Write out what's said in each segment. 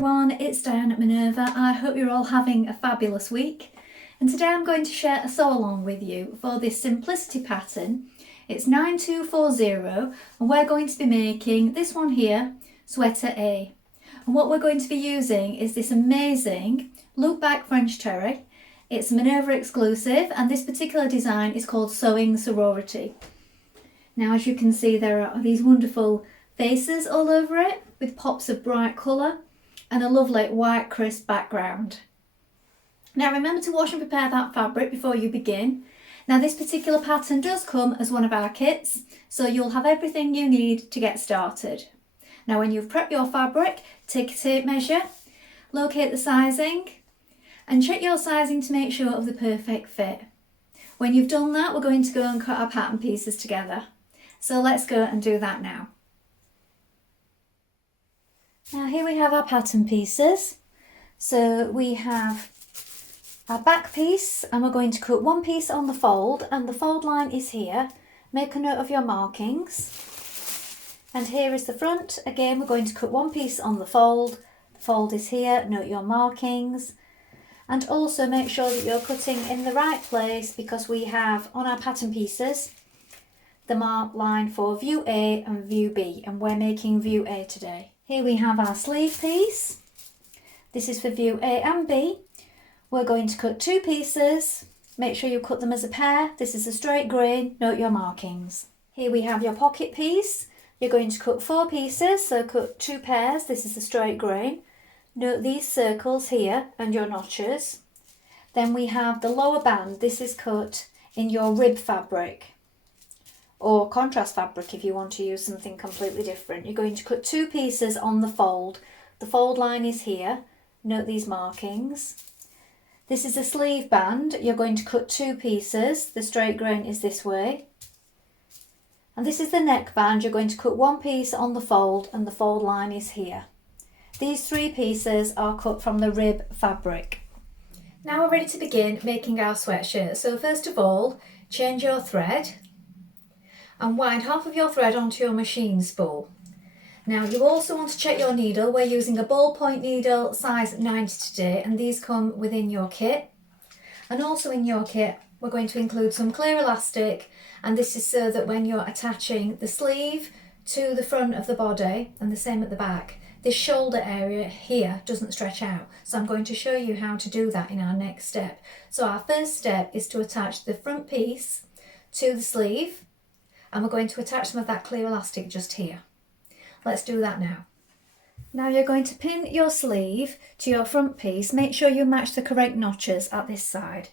everyone, it's Dianne at Minerva. I hope you're all having a fabulous week. And today I'm going to share a sew along with you for this simplicity pattern. It's 9240 and we're going to be making this one here, sweater A. And what we're going to be using is this amazing loop back French terry. It's Minerva exclusive and this particular design is called Sewing Sorority. Now as you can see there are these wonderful faces all over it with pops of bright colour and a lovely white crisp background. Now remember to wash and prepare that fabric before you begin. Now this particular pattern does come as one of our kits, so you'll have everything you need to get started. Now when you've prepped your fabric, take a tape measure, locate the sizing and check your sizing to make sure of the perfect fit. When you've done that, we're going to go and cut our pattern pieces together. So let's go and do that now. Now here we have our pattern pieces. So we have our back piece and we're going to cut one piece on the fold, and the fold line is here. Make a note of your markings. And here is the front. Again, we're going to cut one piece on the fold. The fold is here, note your markings. And also make sure that you're cutting in the right place, because we have on our pattern pieces the mark line for view A and view B, and we're making view A today. Here we have our sleeve piece. This is for view A and B. We're going to cut two pieces. Make sure you cut them as a pair. This is a straight grain, note your markings. Here we have your pocket piece. You're going to cut four pieces, so cut two pairs. This is a straight grain. Note these circles here and your notches. Then we have the lower band. This is cut in your rib fabric or contrast fabric if you want to use something completely different. You're going to cut two pieces on the fold. The fold line is here. Note these markings. This is a sleeve band. You're going to cut two pieces. The straight grain is this way. And this is the neck band. You're going to cut one piece on the fold and the fold line is here. These three pieces are cut from the rib fabric. Now we're ready to begin making our sweatshirt. So first of all, change your thread and wind half of your thread onto your machine spool. Now you also want to check your needle. We're using a ballpoint needle size 90 today, and these come within your kit. And also in your kit we're going to include some clear elastic, and this is so that when you're attaching the sleeve to the front of the body and the same at the back, this shoulder area here doesn't stretch out. So I'm going to show you how to do that in our next step. So our first step is to attach the front piece to the sleeve, and we're going to attach some of that clear elastic just here. Let's do that now. Now you're going to pin your sleeve to your front piece. Make sure you match the correct notches at this side.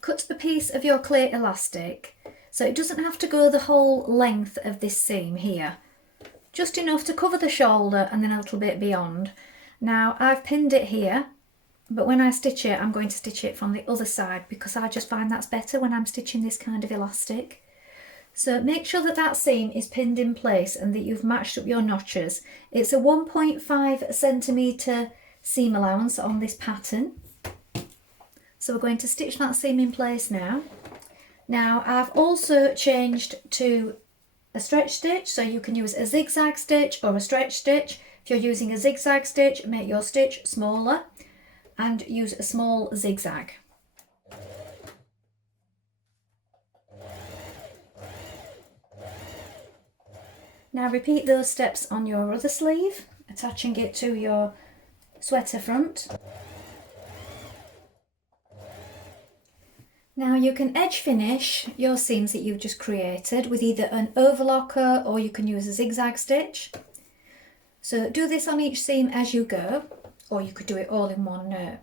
Cut the piece of your clear elastic so it doesn't have to go the whole length of this seam here. Just enough to cover the shoulder and then a little bit beyond. Now I've pinned it here, but when I stitch it, I'm going to stitch it from the other side because I just find that's better when I'm stitching this kind of elastic. So make sure that that seam is pinned in place and that you've matched up your notches. It's a 1.5 centimetre seam allowance on this pattern. So we're going to stitch that seam in place now. Now I've also changed to a stretch stitch, so you can use a zigzag stitch or a stretch stitch. If you're using a zigzag stitch, make your stitch smaller and use a small zigzag. Now repeat those steps on your other sleeve, attaching it to your sweater front. Now you can edge finish your seams that you've just created with either an overlocker or you can use a zigzag stitch. So do this on each seam as you go, or you could do it all in one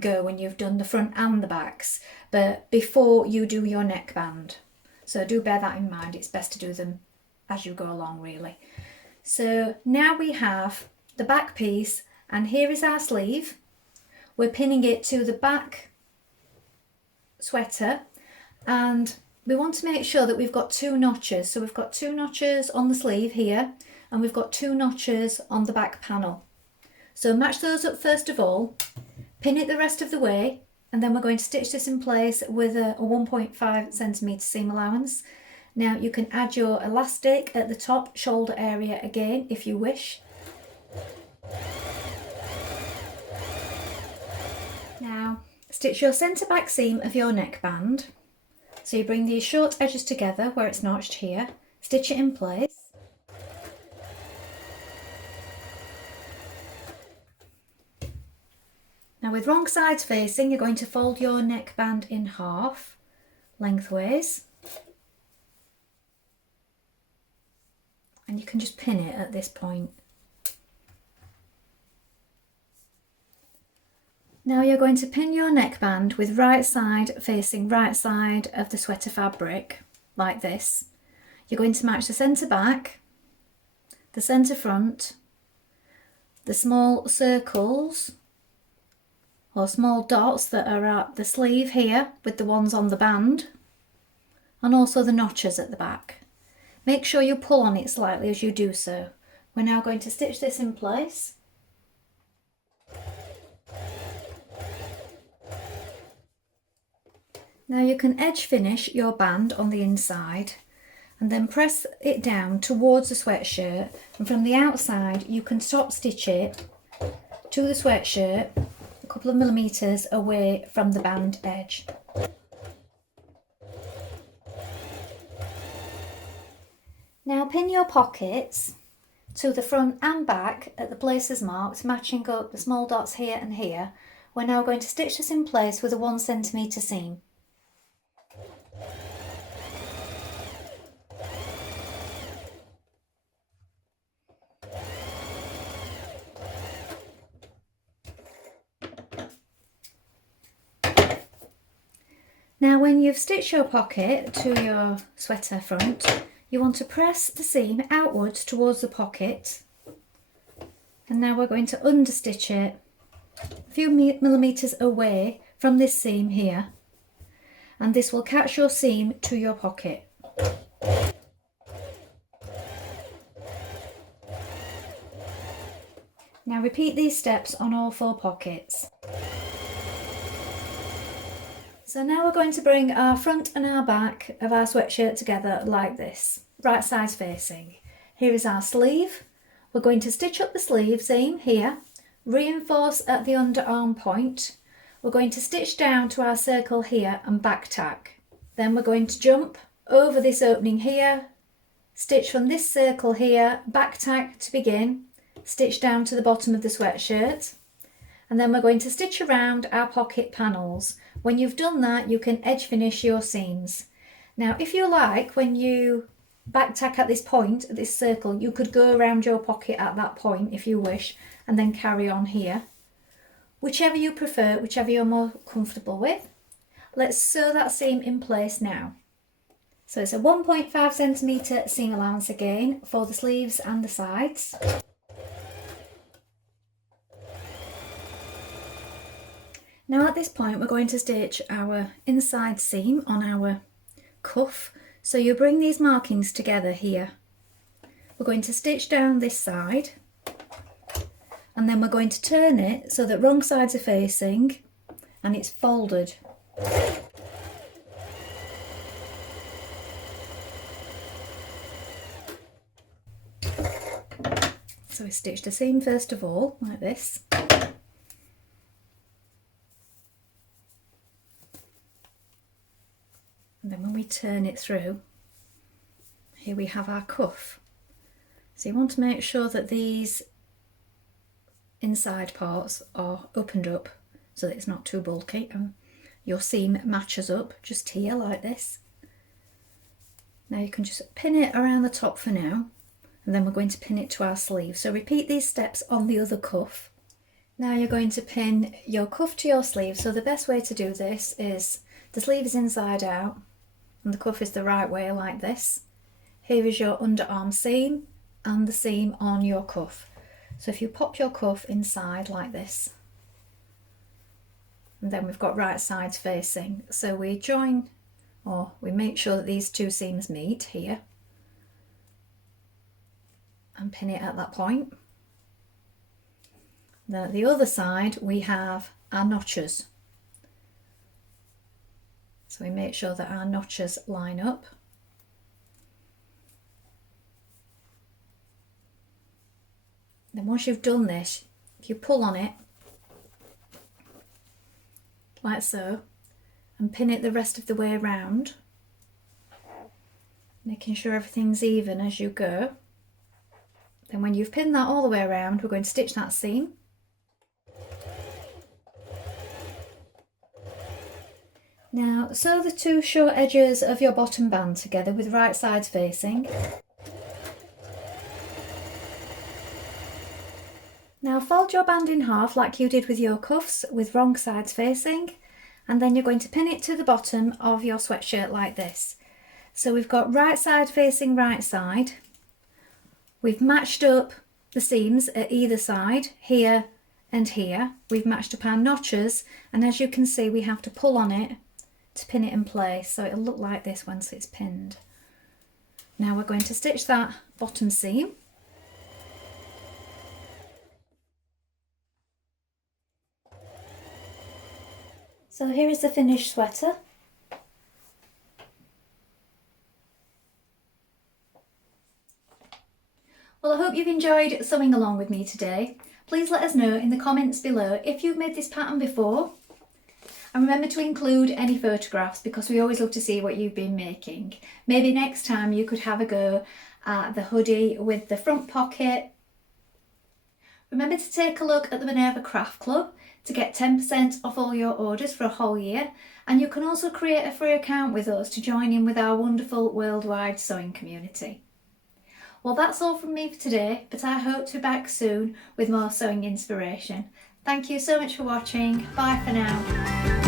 go when you've done the front and the backs, but before you do your neckband. So do bear that in mind, it's best to do them as you go along really. So now we have the back piece and here is our sleeve. We're pinning it to the back sweater and we want to make sure that we've got two notches. So we've got two notches on the sleeve here and we've got two notches on the back panel. So match those up first of all, pin it the rest of the way, and then we're going to stitch this in place with a 1.5 centimetre seam allowance. Now you can add your elastic at the top shoulder area again if you wish. Now stitch your centre back seam of your neckband. So you bring these short edges together where it's notched here, stitch it in place. Now with wrong sides facing, you're going to fold your neckband in half, lengthways. And you can just pin it at this point. Now you're going to pin your neckband with right side facing right side of the sweater fabric, like this. You're going to match the centre back, the centre front, the small circles or small dots that are at the sleeve here with the ones on the band, and also the notches at the back. Make sure you pull on it slightly as you do so. We're now going to stitch this in place. Now you can edge finish your band on the inside and then press it down towards the sweatshirt, and from the outside you can stop stitch it to the sweatshirt a couple of millimetres away from the band edge. Now pin your pockets to the front and back at the places marked, matching up the small dots here and here. We're now going to stitch this in place with a 1 centimetre seam. Now when you've stitched your pocket to your sweater front, you want to press the seam outwards towards the pocket, and now we're going to understitch it a few millimetres away from this seam here, and this will catch your seam to your pocket. Now repeat these steps on all 4 pockets. So now we're going to bring our front and our back of our sweatshirt together like this, right sides facing. Here is our sleeve. We're going to stitch up the sleeve seam here, reinforce at the underarm point. We're going to stitch down to our circle here and back tack. Then we're going to jump over this opening here, stitch from this circle here, back tack to begin, stitch down to the bottom of the sweatshirt, and then we're going to stitch around our pocket panels. When you've done that, you can edge finish your seams. Now if you like, when you back tack at this point, at this circle, you could go around your pocket at that point if you wish, and then carry on here. Whichever you prefer, whichever you're more comfortable with. Let's sew that seam in place now. So it's a 1.5 centimetre seam allowance again for the sleeves and the sides. Now at this point we're going to stitch our inside seam on our cuff. So you bring these markings together here. We're going to stitch down this side, and then we're going to turn it so that wrong sides are facing and it's folded. So we stitch the seam first of all, like this. And then when we turn it through, here we have our cuff. So you want to make sure that these inside parts are opened up so that it's not too bulky, and your seam matches up just here like this. Now you can just pin it around the top for now, and then we're going to pin it to our sleeve. So repeat these steps on the other cuff. Now you're going to pin your cuff to your sleeve. So the best way to do this is the sleeve is inside out and the cuff is the right way, like this. Here is your underarm seam and the seam on your cuff. So if you pop your cuff inside like this, and then we've got right sides facing. So we join, or we make sure that these two seams meet here and pin it at that point. Then at the other side we have our notches. So we make sure that our notches line up. Then once you've done this, if you pull on it, like so, and pin it the rest of the way around, making sure everything's even as you go. Then when you've pinned that all the way around, we're going to stitch that seam. Now sew the two short edges of your bottom band together with right sides facing. Now fold your band in half like you did with your cuffs with wrong sides facing, and then you're going to pin it to the bottom of your sweatshirt like this. So we've got right side facing right side. We've matched up the seams at either side, here and here. We've matched up our notches, and as you can see we have to pull on it to pin it in place, so it'll look like this once it's pinned. Now we're going to stitch that bottom seam. So here is the finished sweater. Well, I hope you've enjoyed sewing along with me today. Please let us know in the comments below if you've made this pattern before. And remember to include any photographs because we always love to see what you've been making. Maybe next time you could have a go at the hoodie with the front pocket. Remember to take a look at the Minerva Craft Club to get 10% off all your orders for a whole year. And you can also create a free account with us to join in with our wonderful worldwide sewing community. Well, that's all from me for today, but I hope to be back soon with more sewing inspiration. Thank you so much for watching. Bye for now.